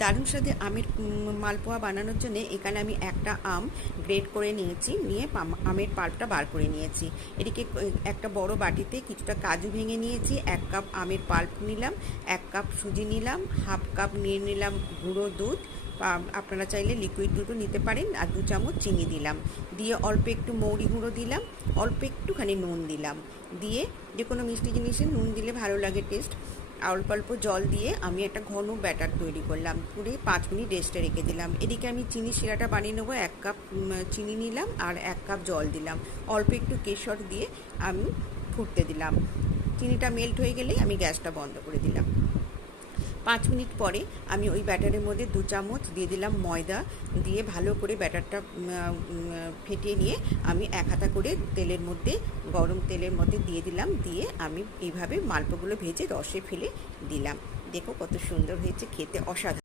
দারুণ স্বাদে আমের মালপোয়া বানানোর জন্য এখানে আমি একটা আম গ্রেট করে নিয়েছি, নিয়ে আমের পাল্পটা বার করে নিয়েছি। এদিকে একটা বড় বাটিতে কিছুটা কাজু ভেঙে নিয়েছি, 1 কাপ আমের পাল্প নিলাম, 1 কাপ সুজি নিলাম, হাফ কাপ নিয়ে নিলাম গুঁড়ো দুধ, আপনারা চাইলে লিকুইড দুধও নিতে পারেন, আর 2 চামচ চিনি দিলাম, দিয়ে অল্প একটু মৌরি গুঁড়ো দিলাম, অল্প একটুখানি নুন দিলাম, দিয়ে যে কোনো মিষ্টি জিনিসে নুন দিলে ভালো লাগে টেস্ট। অল্প অল্প জল দিয়ে আমি একটা ঘন ব্যাটার তৈরি করলাম, করে 5 মিনিট রেস্টে রেখে দিলাম। এদিকে আমি চিনি শিরাটা বানিয়ে নেবো, 1 কাপ চিনি নিলাম আর 1 কাপ জল দিলাম, অল্প একটু কেশর দিয়ে আমি ফুটতে দিলাম। চিনিটা মেল্ট হয়ে গেলেই আমি গ্যাসটা বন্ধ করে দিলাম। 5 মিনিট পরে আমি ওই ব্যাটারের মধ্যে 2 চামচ দিয়ে দিলাম ময়দা, দিয়ে ভালো করে ব্যাটারটা ফেটিয়ে নিয়ে আমি 1 হাতা করে তেলের মধ্যে, গরম তেলের মধ্যে দিয়ে দিলাম, দিয়ে আমি এইভাবে মালপোগুলো ভেজে রসে ফেলে দিলাম। দেখো কত সুন্দর হয়েছে, খেতে অসাধারণ।